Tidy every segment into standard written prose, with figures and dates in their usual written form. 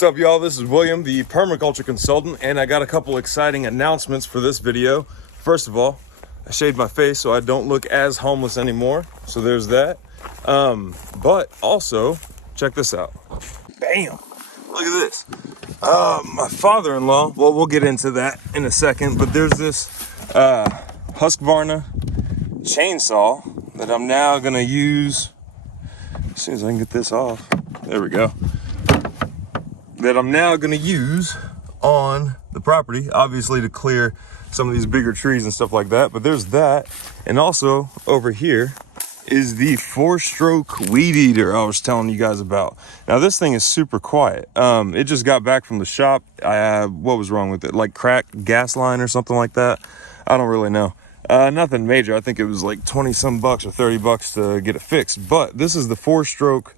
What's up, y'all? This is William, the Permaculture Consultant, and I got a couple exciting announcements for this video. First of all, I shaved my face so I don't look as homeless anymore, so there's that. But also, check this out. Bam! Look at this. My father-in-law, well, we'll get into that in a second, but there's this Husqvarna chainsaw that I'm now gonna use as soon as I can get this off. There we go. That I'm now gonna use on the property, obviously to clear some of these bigger trees and stuff like that, but there's that. And also over here is the 4-stroke weed eater I was telling you guys about. Now this thing is super quiet. It just got back from the shop. What was wrong with it? Like cracked gas line or something like that? I don't really know. Nothing major. I think it was like 20 some bucks or 30 bucks to get it fixed. But this is the 4-stroke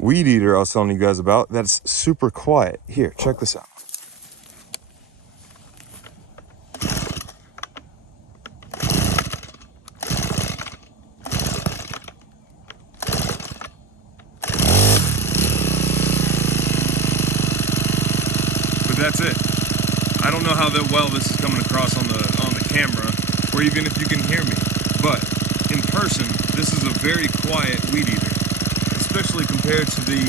weed eater I was telling you guys about. That's super quiet. Here, check this out. But that's it. I don't know how well this is coming across on the camera, or even if you can hear me. But in person, this is a very quiet weed eater, especially compared to the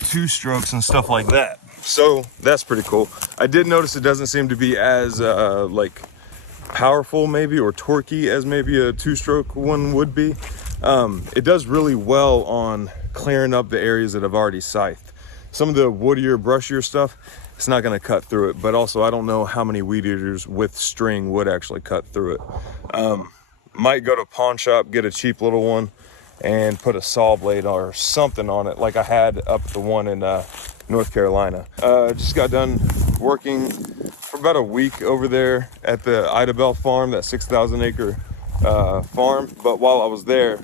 2-strokes and stuff like that. So that's pretty cool. I did notice it doesn't seem to be as like powerful maybe, or torquey as maybe a 2-stroke one would be. It does really well on clearing up the areas that I've already scythed. Some of the woodier, brushier stuff, it's not gonna cut through it, but also I don't know how many weed eaters with string would actually cut through it. Might go to a pawn shop, get a cheap little one, and put a saw blade or something on it like I had up the one in North Carolina. Just got done working for about a week over there at the Idabel farm, that 6,000 acre farm. But while I was there,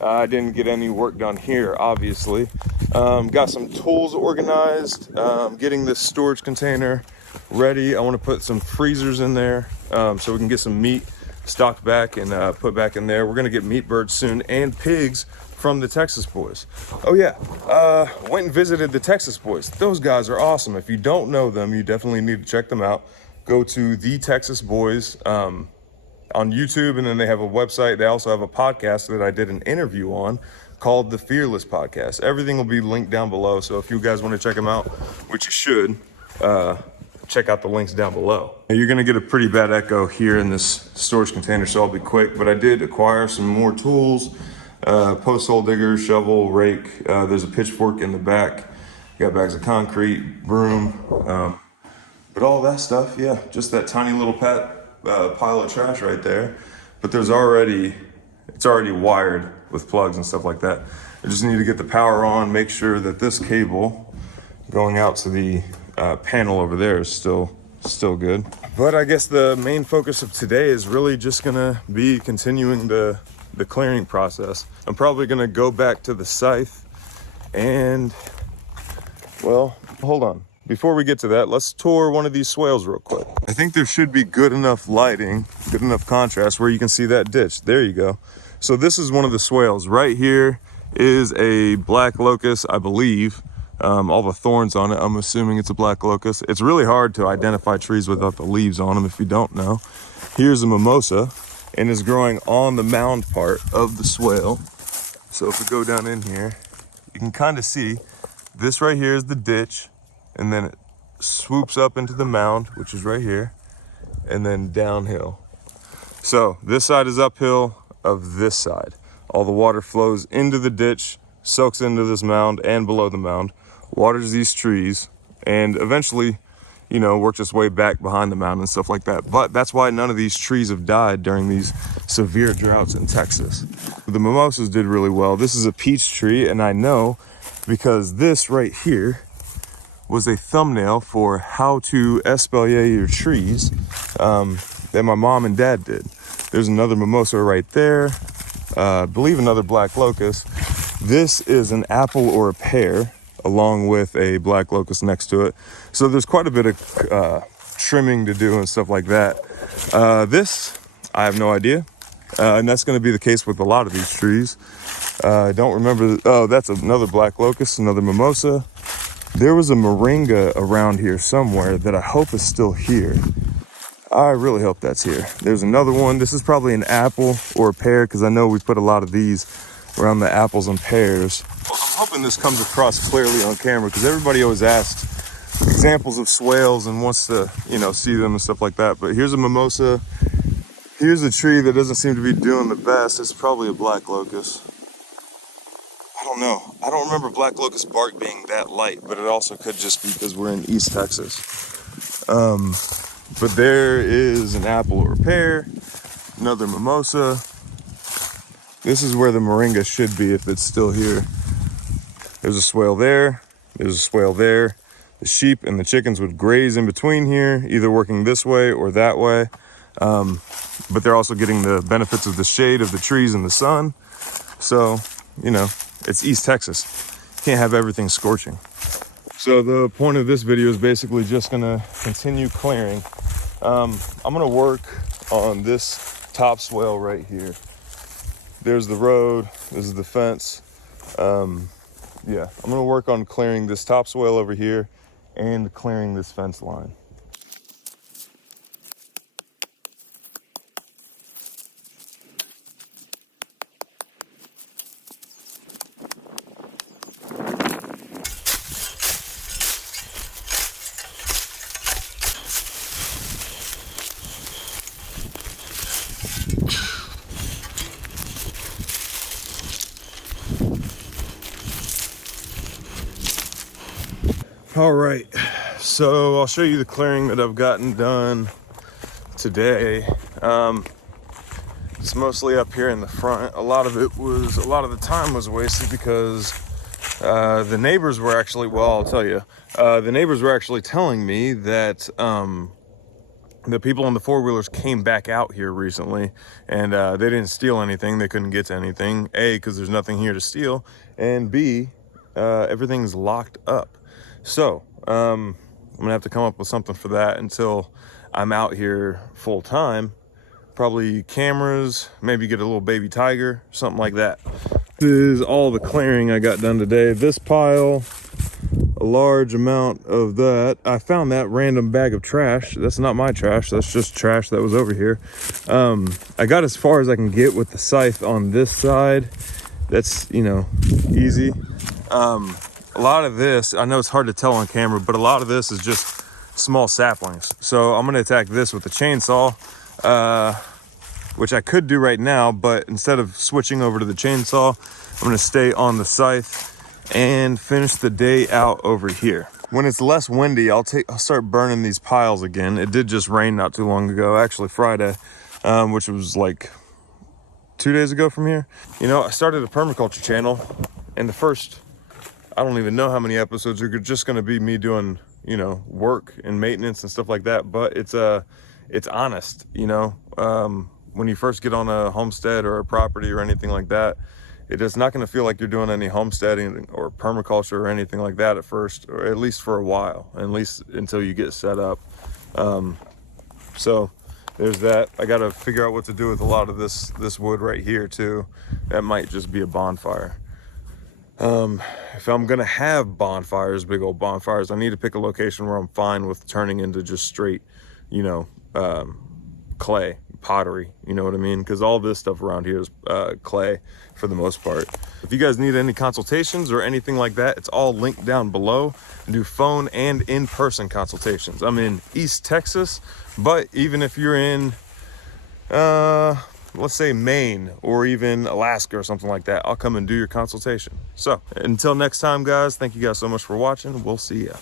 I didn't get any work done here, obviously. Got some tools organized, getting this storage container ready. I want to put some freezers in there so we can get some meat stocked back and put back in there. We're gonna get meat birds soon, and pigs from the Texas boys. Oh yeah, went and visited the Texas boys. Those guys are awesome. If you don't know them, you definitely need to check them out. Go to the Texas boys on YouTube, and then they have a website. They also have a podcast that I did an interview on called the Fearless Podcast. Everything will be linked down below, so if you guys want to check them out, which you should, check out the links down below. You're gonna get a pretty bad echo here in this storage container, so I'll be quick, but I did acquire some more tools, post hole digger, shovel, rake. There's a pitchfork in the back. Got bags of concrete, broom, but all that stuff, yeah, just that tiny little pile of trash right there. But it's already wired with plugs and stuff like that. I just need to get the power on, make sure that this cable going out to the panel over there is still good. But I guess the main focus of today is really just gonna be continuing the clearing process. I'm probably gonna go back to the scythe and, well, hold on. Before we get to that, let's tour one of these swales real quick. I think there should be good enough lighting, good enough contrast where you can see that ditch. There you go. So this is one of the swales. Right here is a black locust, I believe. All the thorns on it, I'm assuming it's a black locust. It's really hard to identify trees without the leaves on them if you don't know. Here's a mimosa, and it's growing on the mound part of the swale. So if we go down in here, you can kind of see this right here is the ditch, and then it swoops up into the mound, which is right here, and then downhill. So this side is uphill of this side. All the water flows into the ditch, soaks into this mound and below the mound, waters these trees, and eventually, works its way back behind the mound and stuff like that. But that's why none of these trees have died during these severe droughts in Texas. The mimosas did really well. This is a peach tree, and I know because this right here was a thumbnail for how to espalier your trees that my mom and dad did. There's another mimosa right there. I believe another black locust. This is an apple or a pear, along with a black locust next to it. So there's quite a bit of trimming to do and stuff like that. This, I have no idea. And that's gonna be the case with a lot of these trees. I don't remember, oh, that's another black locust, another mimosa. There was a moringa around here somewhere that I hope is still here. I really hope that's here. There's another one. This is probably an apple or a pear, because I know we put a lot of these around the apples and pears. I'm hoping this comes across clearly on camera, because everybody always asks examples of swales and wants to, you know, see them and stuff like that. But here's a mimosa. Here's a tree that doesn't seem to be doing the best. It's probably a black locust. I don't know. I don't remember black locust bark being that light, but it also could just be because we're in East Texas. But there is an apple or a pear, another mimosa. This is where the moringa should be if it's still here. There's a swale there. There's a swale there. The sheep and the chickens would graze in between here, either working this way or that way. But they're also getting the benefits of the shade of the trees and the sun. So, you know, it's East Texas. You can't have everything scorching. So the point of this video is basically just gonna continue clearing. I'm gonna work on this top swale right here. There's the road, this is the fence. Yeah, I'm gonna work on clearing this top swale over here and clearing this fence line. All right, so I'll show you the clearing that I've gotten done today. It's mostly up here in the front. A lot of the time was wasted because the neighbors were actually, well, I'll tell you, the neighbors were actually telling me that the people on the four-wheelers came back out here recently, and they didn't steal anything. They couldn't get to anything. A, because there's nothing here to steal, and B, everything's locked up. So I'm gonna have to come up with something for that until I'm out here full time. Probably cameras, maybe get a little baby tiger, something like that. This is all the clearing I got done today. This pile, a large amount of that. I found that random bag of trash. That's not my trash, that's just trash that was over here. I got as far as I can get with the scythe on this side. That's, you know, easy. A lot of this, I know it's hard to tell on camera, but a lot of this is just small saplings. So I'm gonna attack this with the chainsaw, which I could do right now, but instead of switching over to the chainsaw, I'm gonna stay on the scythe and finish the day out over here. When it's less windy, I'll start burning these piles again. It did just rain not too long ago, actually Friday, which was like 2 days ago from here. You know, I started a permaculture channel, and the first, I don't even know how many episodes are just going to be me doing, you know, work and maintenance and stuff like that. But it's honest, you know. When you first get on a homestead or a property or anything like that, it is not going to feel like you're doing any homesteading or permaculture or anything like that at first, or at least for a while, at least until you get set up. So there's that. I got to figure out what to do with a lot of this wood right here too. That might just be a bonfire. If I'm gonna have bonfires, big old bonfires, I need to pick a location where I'm fine with turning into just straight, you know, clay, pottery, you know what I mean? Because all this stuff around here is clay for the most part. If you guys need any consultations or anything like that, it's all linked down below. I do phone and in-person consultations. I'm in East Texas, but even if you're in, let's say Maine or even Alaska or something like that, I'll come and do your consultation. So until next time, guys, thank you guys so much for watching. We'll see ya.